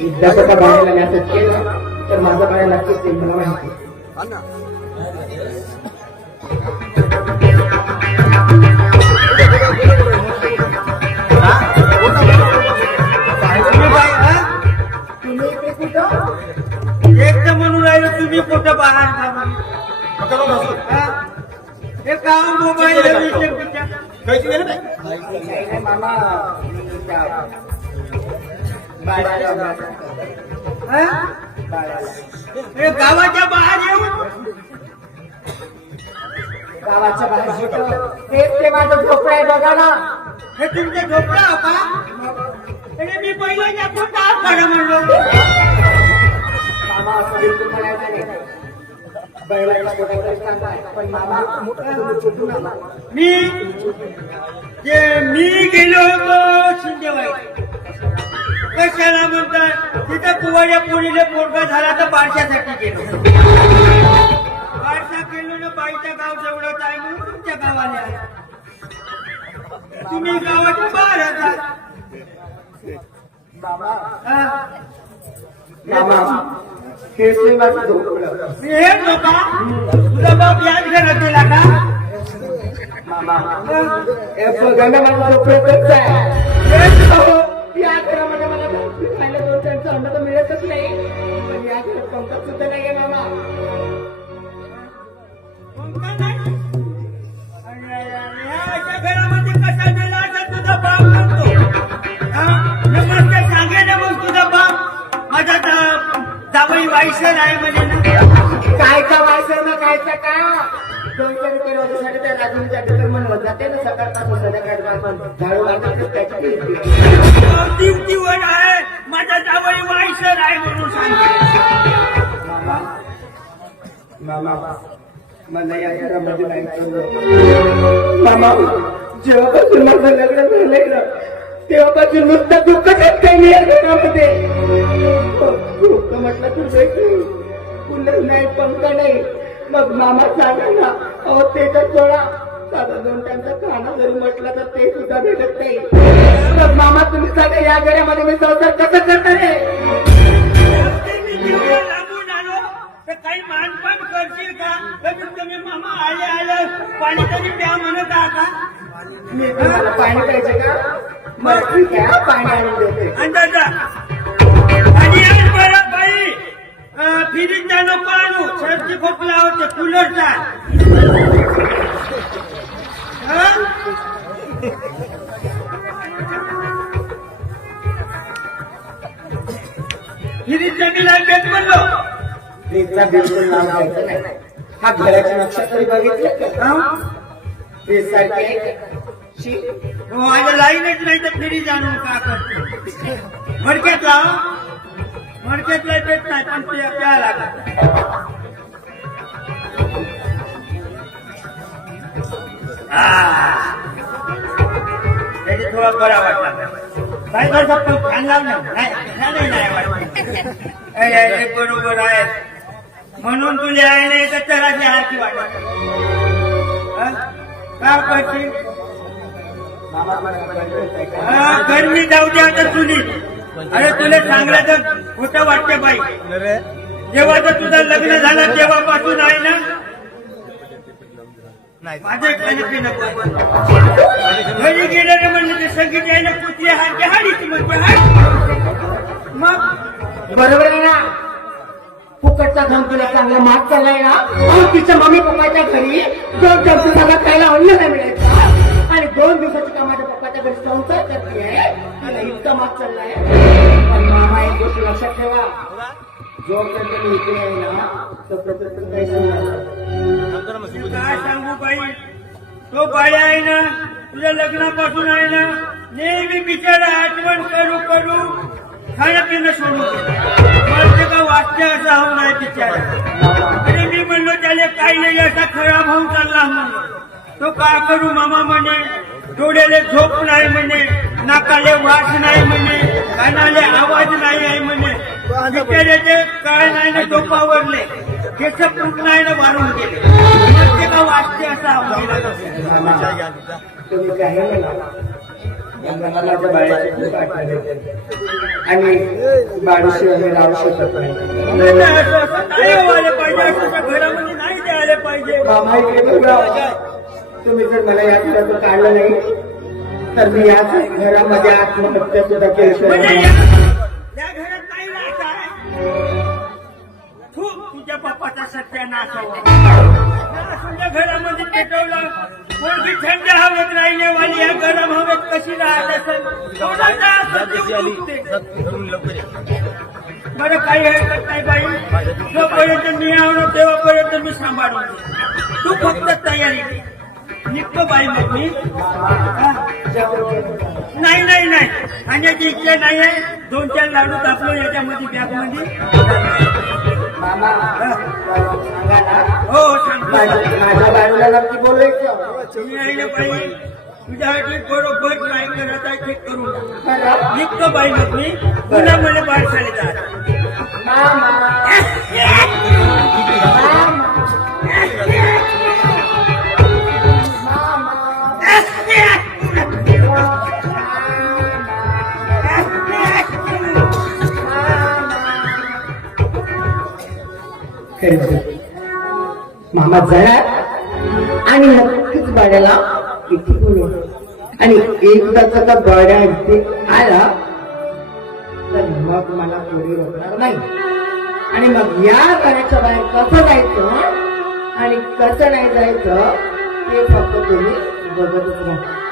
एकदा का बाळाला मॅसेज केलं तर माझा बाळा नक्कीच येईल मला माहिती एक तर म्हणून राहिलं तुम्ही कुठं बाहेर हे काम मोबाईल नाही, नाही, हे? गावाच्या बाहेर येऊन गावाच्या बाहेर ते माझं झोपडं आहे बघा ना. हे तुमच्या झोपडा अरे मी पहिलं जातो का खरं म्हणलो मामा असं बिलकुल म्हणायचं नाही. मी जे मी गेलो होतो शिंदेवाई कशाला म्हणतात तिथं कुवाड्या पोरीला पोरगा झाला तर बारशासाठी गेलो बारशा गेलो ना बाईच्या गाव जवळच आहे म्हणून तुमच्या गावाला आला. तुम्ही गावाच्या बाहेर मामा तुझा बाप याच घरात गेला का? मामा बघा ना माझं कसं आहे. या घरामध्ये मला खायला दोन त्यांचं तर मिळतच नाही. पण या घरात कंकात सुद्धा नाहीये मामा. वाईसर आहे म्हणजे काय का व्हायचं ना काय का? का दोनशे रुपये रोजासाठी त्या राजूच्या जाते ना सकाळपासून संध्याकाळपासून. झाडू मारतात त्याच्या ड्युटीवर आहे. माझा जावई वाईसर आहे म्हणून सांगे मामा मामा मला या घरामध्ये नाही करू मामा जेव्हापासून माझं लग्न झालंय ना तेव्हापासून नुसतं दुःखच काही नाही या घरामध्ये. म्हटलं तुझं कुलर नाही पंखा नाही. मग मामा सांगा ना अहो ते तर सोडा. साधा दोन त्यांचा खाना जरी म्हटलं तर ते सुद्धा भेटत नाही. मग मामा तुम्ही सांगा या घरामध्ये मी संसार कसं करणार आहे? काही मानपान करशील का? कमीत कमी मामा आले आले. पाणी तरी प्या म्हणत तुम्हाला पाणी पाहिजे का? मला ठीक आहे पाणी आणून देते. अंदाजा अं, फिरीचा नको आणू सर्दी खोकला होते कूलरचा हं? फिरीचा बिल बेत म्हणलो फ्रीजचा बिलकुल नाव घ्यायचं नाही हा घराचे नक्षत्र बघितलं का हं? फ्रीज सारखे आहे का? शी. हो, माझ्या लाईनच नाही तर फिरीज आणून का करतो मडक्यात लाव मडक्यात लय पेट नाही पण ते प्या लागला. त्याची थोडा बरा वाटला काय करतो पण फॅन लाव नाही नाही वाटत बरोबर आहे. म्हणून तुला आहे नाही तर तराची हारती वाटत. काय का करशील मामा जाऊ द्या तर तुझी अरे तुला सांगलं तर खोटं वाटते बाई. जेव्हा तर तुझं लग्न झालं तेव्हापासून आहे ना माझं खाणं पिणं घरी गेलेलं म्हणलं ते संगीत यायला कुत्री हात हाडीची म्हणजे हाड. मग बरोबर आहे ना? फुकटचा धन तुला चांगला मात चाललाय ना? तिच्या मम्मी पप्पाच्या घरी दोन दिवसाला खायला अन्न नाही मिळायचं दोन दिवसाची का माझ्या पप्पाच्या घरी संसार करते तिला इतका माग चाललाय. पण मामा एक गोष्ट लक्षात ठेवा. जोपर्यंत मी इथे आहे ना तोपर्यंत काही सांगणार काय सांगू बाई? तो बाई आहे ना तुझ्या लग्नापासून आहे ना नेहमी बिचारा आठवण करू करू खाणं पिणं सोडू गेलं. मला ते का वाक्य असं हवं नाही बिचारा अरे मी म्हणलो त्याला काही नाही असा खराब होऊन चालला म्हणलो तो का करू मामा म्हणे? डोळ्याले झोप नाही म्हणे नाकाले वास नाही म्हणे कानाले आवाज नाही आहे म्हणे. बिचाऱ्याचे काय नाही ना डोपावरले केस फुट नाही ना वारून गेले. मग ते का वाटते असं. आणि बाळूशिवाय राहू शकत नाही. असं घरामध्ये नाही द्यायला पाहिजे. तुम्ही जर मला या घरातून काढलं नाही तर मी याच घरामध्ये आत्महत्या सुद्धा म्हणजे केल्याशिवाय या या घरात नाही राहत आहे? तू तुझ्या बापाचा सत्यानाश तुझ्या घरामध्ये पेटवलं. मुलगी थंड हवेत राहिले वाली या गरम हवेत कशी राहत असेल. बरं काही हरकत नाही बाई. जोपर्यंत मी आवडो तेव्हापर्यंत मी सांभाळून. तू फक्त तयारी. निघतो बाई मग मी. नाही नाही नाही. खाण्याची इच्छा नाही आहे. दोन चार लाडू तापलो याच्यामध्ये बॅगमध्ये हो सांगतो. तुझ्यासाठी बरोबर ट्राय करत आहे ठीक करून. निघतो बाई मग मी पुन्हा मला पाठशाळेत जा मामा जरा आणि नक्कीच बाड्याला इथे बोलव आणि एकदा का बाड्या इथे आला तर मग मला कोणी रोखणार नाही. आणि मग या गाण्याच्या बाहेर कसं जायचं? आणि कसं नाही जायचं ते फक्त तुम्ही बघतच राहा.